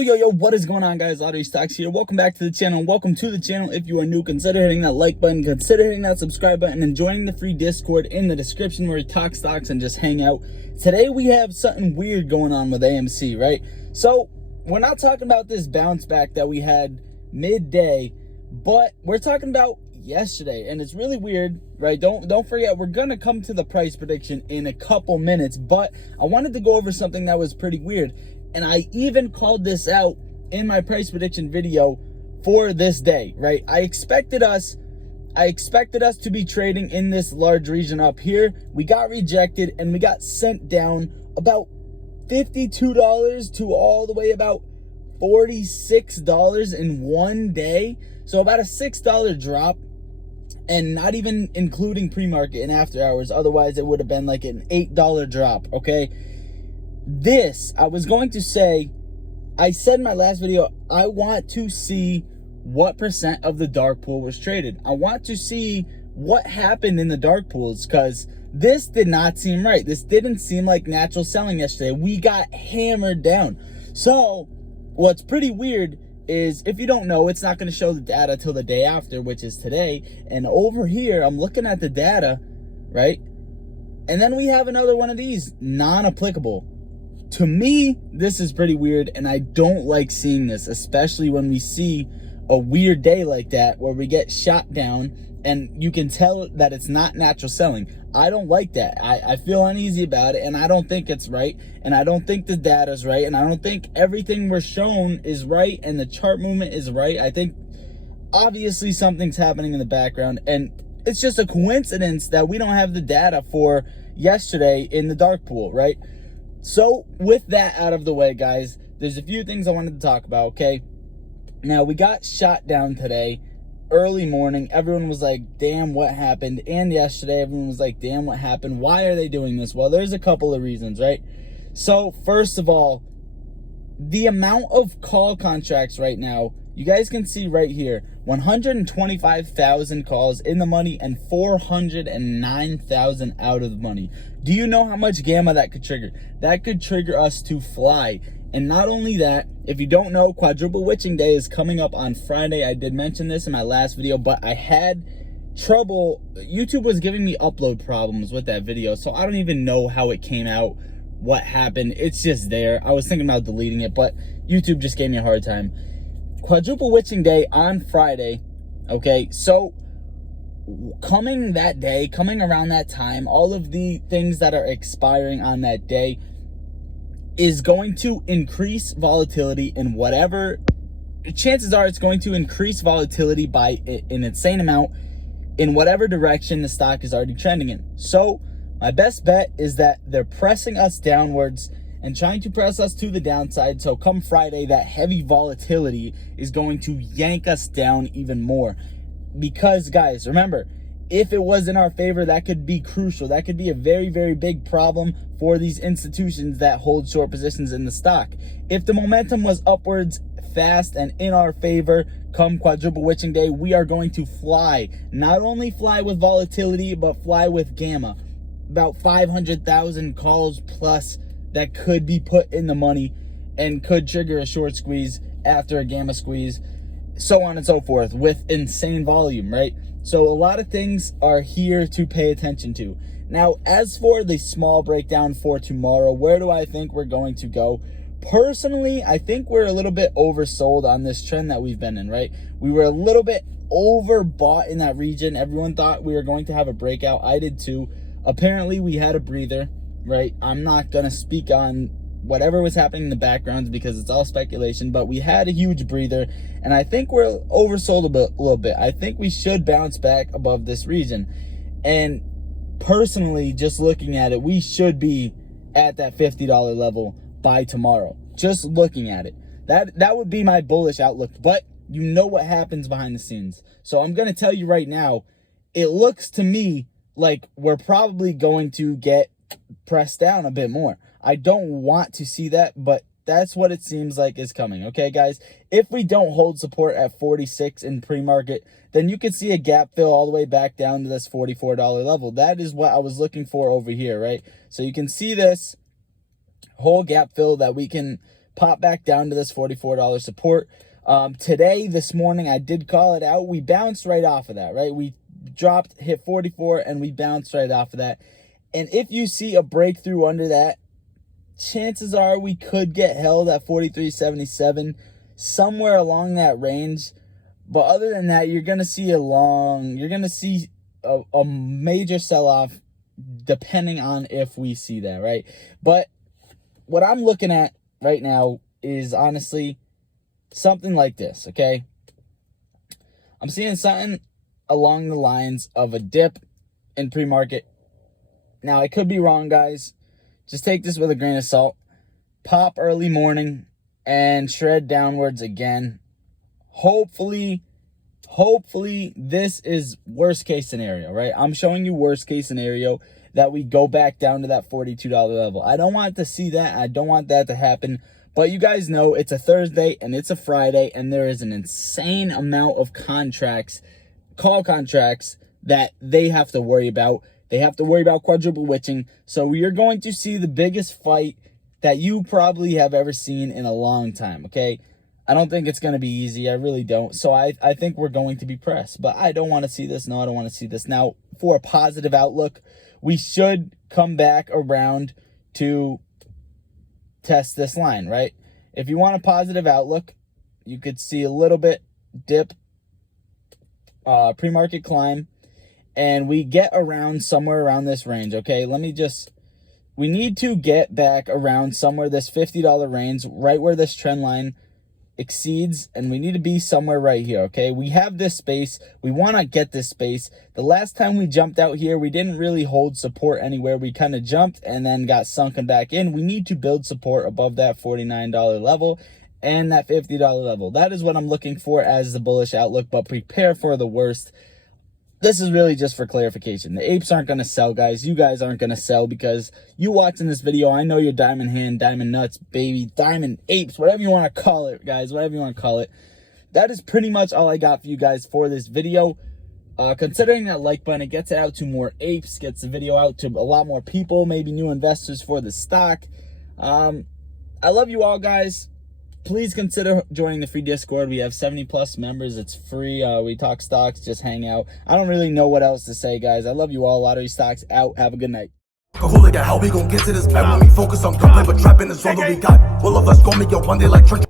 Yo, what is going on, guys? Lottery Stocks here. Welcome back to the channel. Welcome to the channel. If you are new, consider hitting that like button, consider hitting that subscribe button, and joining the free Discord in the description where we talk stocks and just hang out. Today, we have something weird going on with AMC, right? So, we're not talking about this bounce back that we had midday, but we're talking about yesterday, and it's really weird, right? Don't forget, we're gonna come to the price prediction in a couple minutes, but I wanted to go over something that was pretty weird. And I even called this out in my price prediction video for this day, right? I expected us to be trading in this large region up here. We got rejected and we got sent down about $52 to all the way about $46 in one day. So about a $6 drop, and not even including pre-market and after hours. Otherwise, it would have been like an $8 drop, okay? This, I was going to say, I said in my last video, I want to see what percent of the dark pool was traded. I want to see what happened in the dark pools, because this did not seem right. This didn't seem like natural selling yesterday. We got hammered down. So what's pretty weird is, if you don't know, it's not going to show the data till the day after, which is today. And over here, I'm looking at the data, right? And then we have another one of these, non-applicable. To me, this is pretty weird, and I don't like seeing this, especially when we see a weird day like that where we get shot down and you can tell that it's not natural selling. I don't like that. I feel uneasy about it, and I don't think it's right, and I don't think the data's right, and I don't think everything we're shown is right and the chart movement is right. I think obviously something's happening in the background, and it's just a coincidence that we don't have the data for yesterday in the dark pool, right? So with that out of the way, guys, there's a few things I wanted to talk about, okay? Now, we got shot down today, early morning. Everyone was like, damn, what happened? And yesterday, everyone was like, damn, what happened? Why are they doing this? Well, there's a couple of reasons, right? So first of all, the amount of call contracts right now, you guys can see right here, 125,000 calls in the money and 409,000 out of the money. Do you know how much gamma that could trigger? That could trigger us to fly. And not only that, if you don't know, quadruple witching day is coming up on Friday. I did mention this in my last video, but I had trouble. YouTube was giving me upload problems with that video, so I don't even know how it came out, what happened. It's just there. I was thinking about deleting it, but YouTube just gave me a hard time. Quadruple witching day on Friday, okay? So coming that day, coming around that time, all of the things that are expiring on that day is going to increase volatility in whatever. Chances are it's going to increase volatility by an insane amount in whatever direction the stock is already trending in. So my best bet is that they're pressing us downwards and trying to press us to the downside. So come Friday, that heavy volatility is going to yank us down even more. Because, guys, remember, if it was in our favor, that could be crucial. That could be a very, very big problem for these institutions that hold short positions in the stock. If the momentum was upwards fast and in our favor come quadruple witching day, we are going to fly. Not only fly with volatility, but fly with gamma. About 500,000 calls plus that could be put in the money and could trigger a short squeeze after a gamma squeeze, so on and so forth, with insane volume, right? So a lot of things are here to pay attention to. Now, as for the small breakdown for tomorrow, where do I think we're going to go? Personally, I think we're a little bit oversold on this trend that we've been in, right? We were a little bit overbought in that region. Everyone thought we were going to have a breakout. I did too. Apparently, we had a breather, right? I'm not going to speak on whatever was happening in the background because it's all speculation, but we had a huge breather, and I think we're oversold a little bit. I think we should bounce back above this region. And personally, just looking at it, we should be at that $50 level by tomorrow. Just looking at it. That would be my bullish outlook, but you know what happens behind the scenes. So I'm going to tell you right now, it looks to me like we're probably going to get pressed down a bit more. I don't want to see that, but that's what it seems like is coming. Okay, guys, if we don't hold support at 46 in pre-market, then you could see a gap fill all the way back down to this $44 level. That is what I was looking for over here, right? So you can see this whole gap fill that we can pop back down to this $44 support. Today, this morning, I did call it out. We bounced right off of that, right? We dropped, hit 44, and we bounced right off of that. And if you see a breakthrough under that, chances are we could get held at 43.77, somewhere along that range. But other than that, you're going to see a major sell-off depending on if we see that, right? But what I'm looking at right now is honestly something like this, okay? I'm seeing something along the lines of a dip in pre-market. Now, I could be wrong, guys. Just take this with a grain of salt. Pop early morning and shred downwards again. Hopefully this is worst case scenario, right? I'm showing you worst case scenario that we go back down to that $42 level. I don't want to see that. I don't want that to happen. But you guys know it's a Thursday and it's a Friday, and there is an insane amount of contracts, call contracts, that they have to worry about. They have to worry about quadruple witching. So you're going to see the biggest fight that you probably have ever seen in a long time, okay? I don't think it's going to be easy. I really don't. So I think we're going to be pressed. But I don't want to see this. No, I don't want to see this. Now, for a positive outlook, we should come back around to test this line, right? If you want a positive outlook, you could see a little bit dip, pre-market climb, and we get around somewhere around this range, okay? We need to get back around somewhere this $50 range, right where this trend line exceeds, and we need to be somewhere right here, okay? We have this space. We want to get this space. The last time we jumped out here, we didn't really hold support anywhere. We kind of jumped and then got sunken back in. We need to build support above that $49 level and that $50 level. That is what I'm looking for as the bullish outlook, but prepare for the worst. This is really just for clarification. The apes aren't going to sell, guys. You guys aren't going to sell because you watching this video, I know you're diamond hand, diamond nuts, baby, diamond apes, whatever you want to call it, guys, whatever you want to call it. That is pretty much all I got for you guys for this video. Considering that like button, it gets it out to more apes, gets the video out to a lot more people, maybe new investors for the stock. I love you all, guys. Please consider joining the free Discord. We have 70+ members. It's free. We talk stocks, just hang out. I don't really know what else to say, guys. I love you all. Lottery Stocks out. Have a good night. How we gonna get to this bag when we focus on gunplay, but trapping is all that we got. All of us gonna make it one day like church.